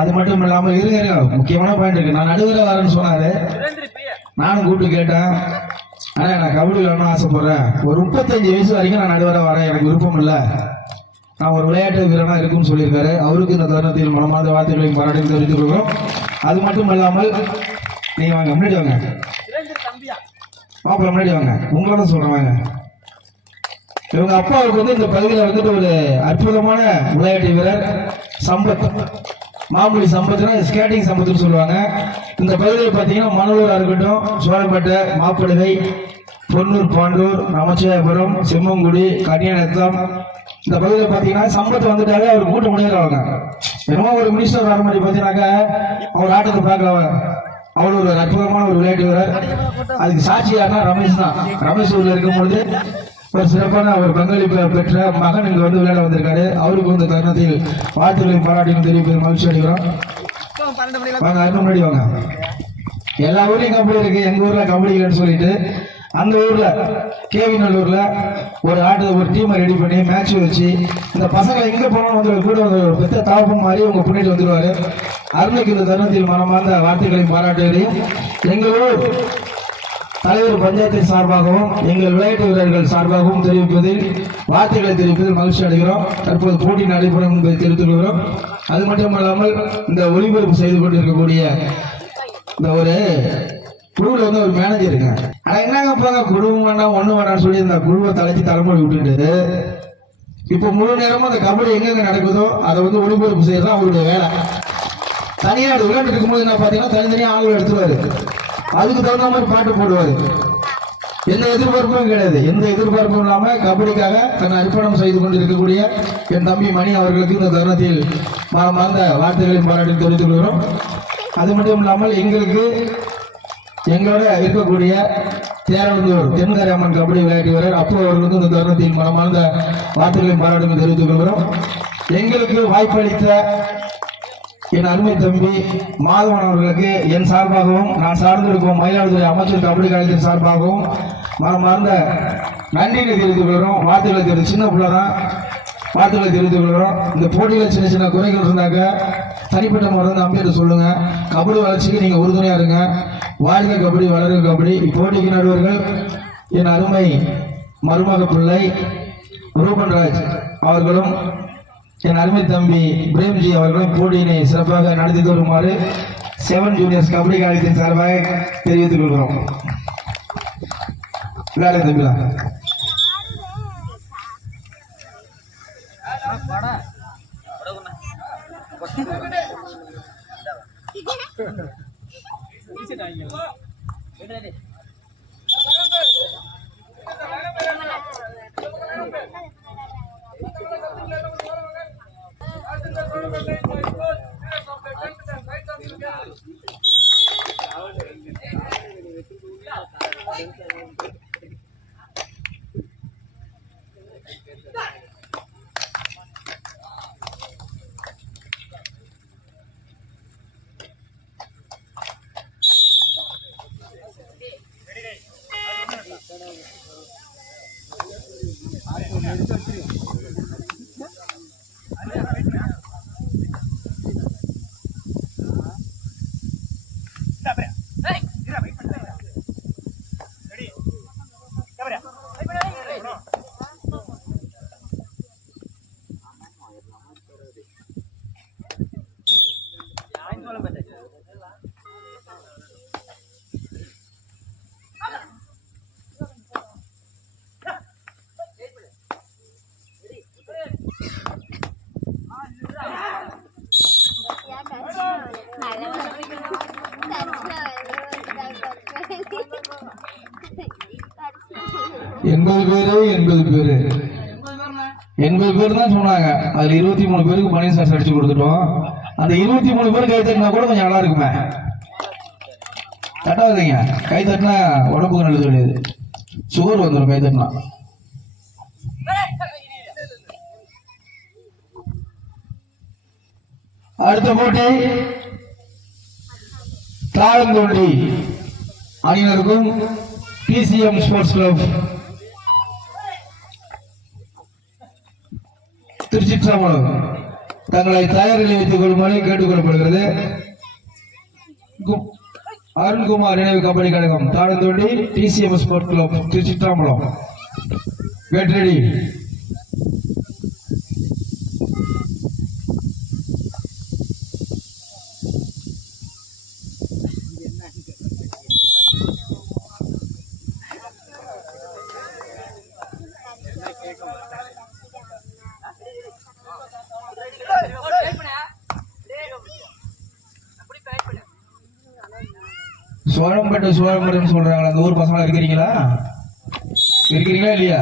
அது மட்டும் இல்லாமல் இருங்க முக்கியமான பாயிண்ட் இருக்கு. நான் நடுவராக வரேன்னு சொன்னாரு, நானும் கூப்பிட்டு கேட்டேன். ஆனால் நான் கபடி விளையாடணும் ஆசைப்படுறேன், ஒரு 35 வயசு வரைக்கும் நான் நடுவராக வரேன், எனக்கு விருப்பம் இல்லை, நான் ஒரு விளையாட்டு வீரனா இருக்குன்னு சொல்லியிருக்காரு. அவருக்கு இந்த தருணத்தில் மனமார்ந்த வார்த்தைகளையும் பாராட்டி தெரிவித்துக் கொள்கிறோம். அது மட்டும் இல்லாமல் நீங்க வாங்க, முன்னாடி வாங்க, மாப்பிள்ள முன்னாடி வாங்க, உங்களை தான் சொல்றேன் வாங்க. இவங்க அப்பாவுக்கு வந்து இந்த பகுதியில் வந்துட்டு ஒரு அற்புதமான விளையாட்டு வீரர் சம்பத், மாமூலி சம்பத்னா ஸ்கேட்டிங் சம்பத்துன்னு சொல்லுவாங்க. இந்த பகுதியில் பார்த்தீங்கன்னா மணலூரா இருக்கட்டும், சோழப்பேட்டை, மாப்பிள்ளை, பொன்னூர், பாண்டூர், நமச்சிவாயபுரம், செம்மங்குடி, கன்னியாநத்தம், இந்த பகுதியில் பார்த்தீங்கன்னா சம்பத் வந்துட்டாலே அவர் கூட்ட முடியாதவங்க. என்னமோ ஒரு மினிஸ்டர் வர மாதிரி பார்த்தீங்கன்னாக்கா அவர் ஆட்டத்தை பார்க்கலாம். அவர் ஒரு அற்புதமான ஒரு விளையாட்டு வீரர். அதுக்கு சாட்சி யாருன்னா ரமேஷ் தான். ரமேஷ் ஊரில் இருக்கும்பொழுது ஒரு சிறப்பான ஒரு பங்களிப்பு பெற்ற மகன் இங்கு வந்து விளையாட வந்திருக்காரு. அவருக்கு இந்த தருணத்தில் வாழ்த்துக்களையும் பாராட்டியும் தெரிவிப்பது மகிழ்ச்சி அடைகிறோம். வாங்க, அதுக்கு முன்னாடி வாங்க. எல்லா ஊர்லயும் கபடி இருக்கு, எங்க ஊர்ல கபடி இல்லைன்னு சொல்லிட்டு அந்த ஊர்ல கேவிநல்லூர்ல ஒரு டீமை ரெடி பண்ணி மேட்ச் வச்சு இந்த பசங்களை எங்க போனாலும் வந்து கூட ஒரு பெத்த தாப்பம் மாதிரி உங்க பின்னாடி வந்துடுவாரு. அருமைக்கு இந்த தருணத்தில் மனமார்ந்த வார்த்தைகளையும் பாராட்டுகளையும் எங்கள் ஊர் தலைவர் பஞ்சாயத்தின் சார்பாகவும் எங்கள் விளையாட்டு வீரர்கள் சார்பாகவும் தெரிவிப்பதில் வார்த்தைகளை தெரிவிப்பதில் மகிழ்ச்சி அடைகிறோம். தற்போது போட்டி நடைபெறும் என்பதை தெரிவித்துக் கொள்கிறோம். அது மட்டுமல்லாமல் இந்த ஒளிபரப்பு செய்து கொண்டிருக்கக்கூடிய இந்த ஒரு குழுவில் வந்து ஒரு மேனேஜர் இருங்க. ஆனா என்னங்க போங்க, குழுவும் வேண்டாம் ஒண்ணு வேண்டாம்னு சொல்லி இந்த குழுவை தலைச்சு தலைமுறை விட்டுட்டு இப்ப முழு நேரமும் அந்த கபடி எங்கெங்க நடக்குதோ அதை வந்து ஒளிபரப்பு செய்யறதா அவருடைய வேலை. தனியா விளையாண்டு இருக்கும்போது என்ன பாத்தீங்கன்னா தனித்தனியா ஆளுகள் எடுத்துருவாரு, அதுக்கு தகுந்த மாதிரி பாட்டு போடுவாரு. எந்த எதிர்பார்ப்பும் கிடையாது, எந்த எதிர்பார்ப்பும் இல்லாம கபடிக்காக தன்னை அர்ப்பணம் செய்து கொண்டிருக்கக்கூடிய என் தம்பி மணி அவர்களுக்கு இந்த தருணத்தில் மனமார்ந்த வார்த்தைகளையும் பாராட்டி தெரிவித்துக் கொள்கிறோம். அது மட்டும் இல்லாமல் எங்களோட இருக்கக்கூடிய தேரவந்தூர் தென்கரை அம்மன் கபடி விளையாட்டு வீரர் அப்போ அவர்களுக்கு இந்த தருணத்தில் மனமார்ந்த வார்த்தைகளையும் பாராட்டி தெரிவித்துக் கொள்கிறோம். எங்களுக்கு வாய்ப்பளித்த என் அருமை தம்பி மாதவன் அவர்களுக்கு என் சார்பாகவும் நான் சார்ந்திருக்கும் மயிலாடுதுறை அமைச்சர் கபடி கழகத்தின் சார்பாகவும் மனமார்ந்த நன்றியை தெரிவித்துக் கொள்கிறோம். வார்த்தைகளை தெரிவித்து சின்ன பிள்ளை தான் வார்த்தைகளை தெரிவித்துக் கொள்கிறோம். இந்த போட்டியில் சின்ன சின்ன குறைகள் இருந்தாக்க தனிப்பட்ட முறை நம்பிட்டு சொல்லுங்க. கபடி வளர்ச்சிக்கு நீங்க உறுதுணையா இருங்க. வாழ்க கபடி, வளர்க கபடி. இப்போட்டிக்கு நடுவர்கள் என் அருமை மருமக பிள்ளை ரூபன்ராஜ் அவர்களும் என் அருமை தம்பி பிரேம்ஜி அவர்களும் போட்டியினை சிறப்பாக நடத்தி தருமாறு 7 ஜூனியர்ஸ் கபடி கழகத்தின் சார்பாக தெரிவித்துக் கொள்கிறோம். விளையாடுங்க தம்பிலா. எண்பது பேர் தான் சொன்னாங்க. அதுல 23 பேருக்கு பனி சாஸ் அடிச்சு கொடுத்துட்டோம். அந்த 23 பேர் கை தட்டினா கூட கொஞ்சம் நல்லா இருக்குமே. தட்டாதீங்க, கை தட்டினா உடம்புக்கு நல்லது கிடையாது, சுகர் வந்துடும் கை தட்டினா. அடுத்த போட்டி தாளந்தோண்டி அணியினருக்கும் PCM ஸ்போர்ட்ஸ் கிளப் திருச்சிற்றம்பலம் தங்களை தயாரில் வைத்துக் கொள்ளுமாறு கேட்டுக்கொள்ளப்படுகிறது. அருண்குமார் நினைவு கபடி கழகம் Thazhanthondi TCM sport club Thiruchitrambalam. Get ready. Cholampettai சொல்றாங்களா? அந்த ஊர் பசங்களா இருக்கிறீங்களா இல்லையா?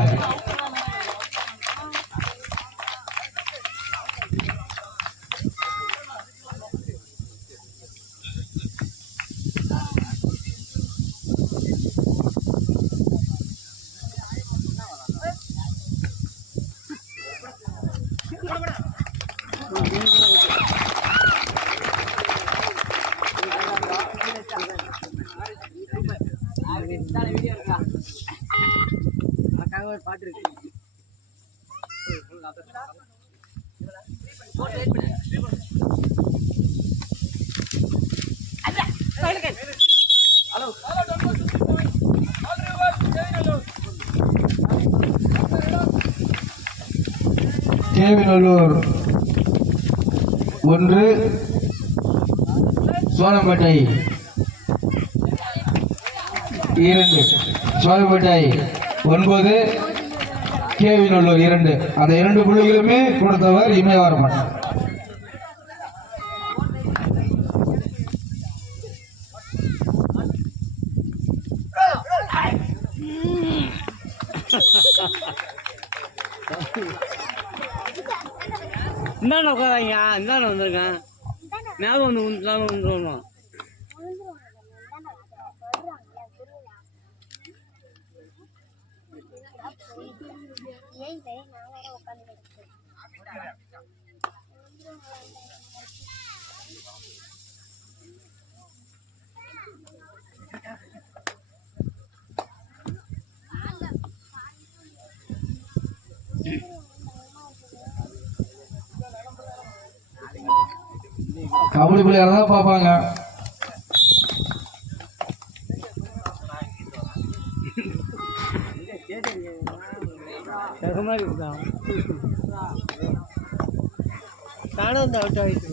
பாட்டு இருக்கு. கேவிநல்லூர் 1 சோழம்பேட்டை 2 சோழம்பேட்டை 9 கேவிநல்லூர் 2. அந்த 2 புள்ளிகளுமே கொடுத்தவர் இமயவர்மன். இந்தாண்ட உட்காராங்க, இந்தாண்ட வந்திருக்கேன். ஞாபகம் வந்துடும். கபடி பிள்ளையார தான் பார்ப்பாங்க. காணும் அவுட் ஆயிட்டு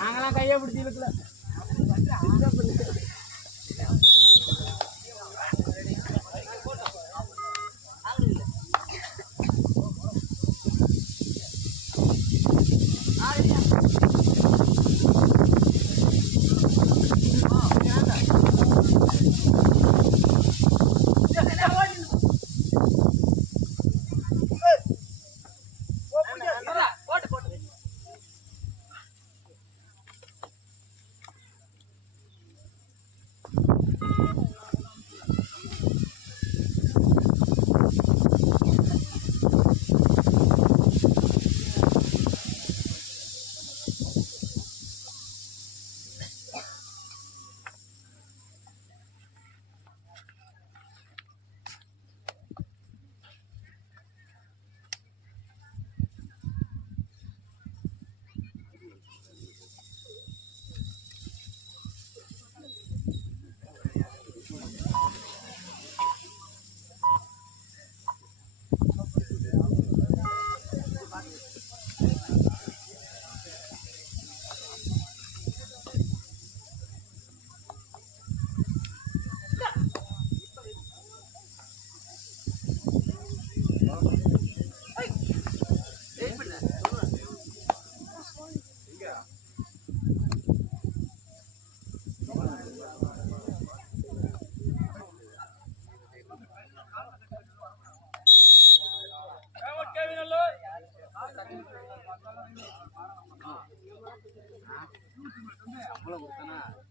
நாங்களாம் கையை பிடிச்சி இழுக்கல.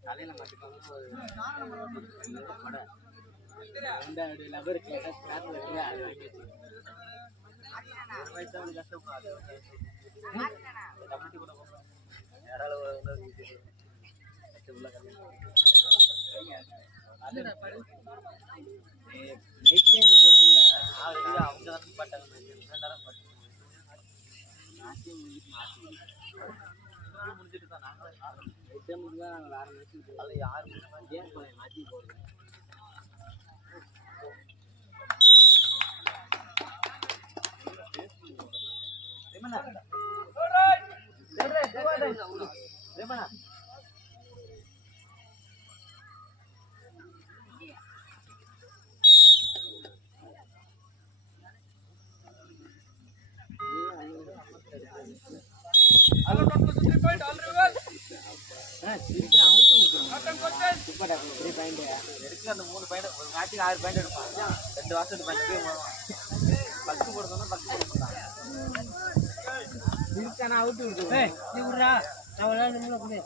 தலையில மாட்டிப்பாங்க ரெண்டு லபர் கிளாஸ்ல அது வாங்கி கஷ்டப்படாது கூட யாரால போட்டிருந்தா அவங்க பாட்டாங்க முடிச்சுட்டு தான் நாங்கள் வேற நினைச்சு அதில் யாரும் கேம் மாற்றி போடுறது அந்த 3 பாயிண்ட் ஒரு மேட்சுக்கு 6 பாயிண்ட் எடுப்பான் 2 வருஷத்துக்கு பத்து போடுறதுன்னா 10 போட மாட்டாங்க இருக்கானா அவுட் விடுறா நீ விடுறா நான் விளையாட நிமிடம் போடு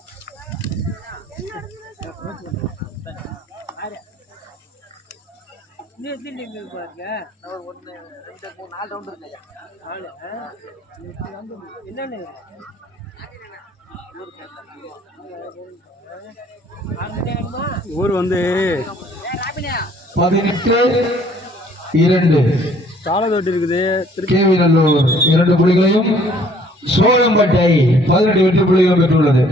நீ எத்தனை டீம் பாருங்க நான் 1 2 3 4 ரவுண்ட் இல்லையா 4 என்னன்னு ஊர் வந்து 18-2 தாளத்தொட்டி இருக்குது. கேவிநல்லூர் 2 புள்ளிகளையும் சோழம்பட்டை 18 வெற்றி புள்ளிகளும் பெற்றுள்ளது.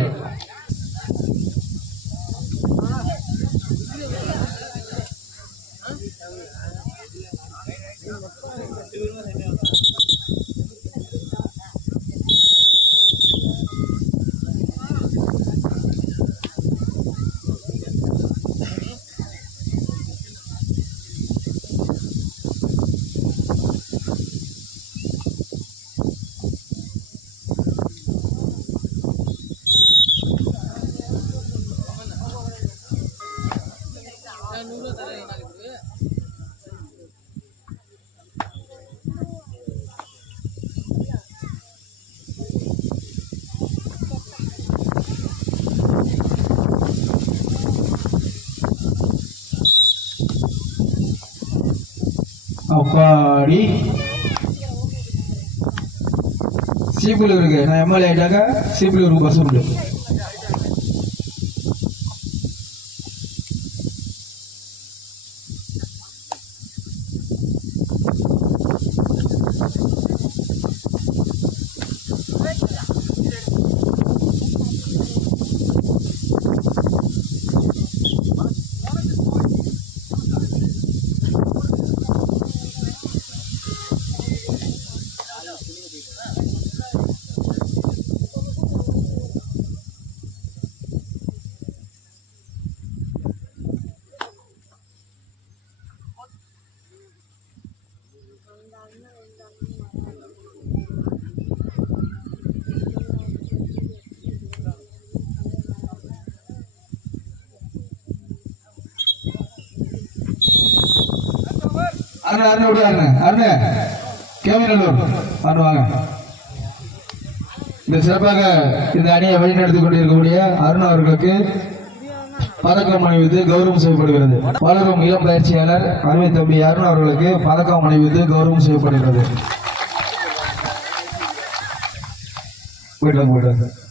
அப்பாடி சீப்புலூருக்கு நான் எம்எல்ஏ ஆயிட்டாக்க சீப்புலூருக்கு பஸ் உண்டு. கேவிநல்லூர் வாங்க. இந்த சிறப்பாக இந்த அணியை வழிநடத்திக் கொண்டிருக்கக்கூடிய அருண் அவர்களுக்கு பதக்கம் அணிவித்து கௌரவம் செய்யப்படுகிறது. வளரும் இளம் பயிற்சியாளர் அருமை தம்பி அருண் அவர்களுக்கு பதக்கம் அணிவித்து கௌரவம் செய்யப்படுகிறது. போயிட்டு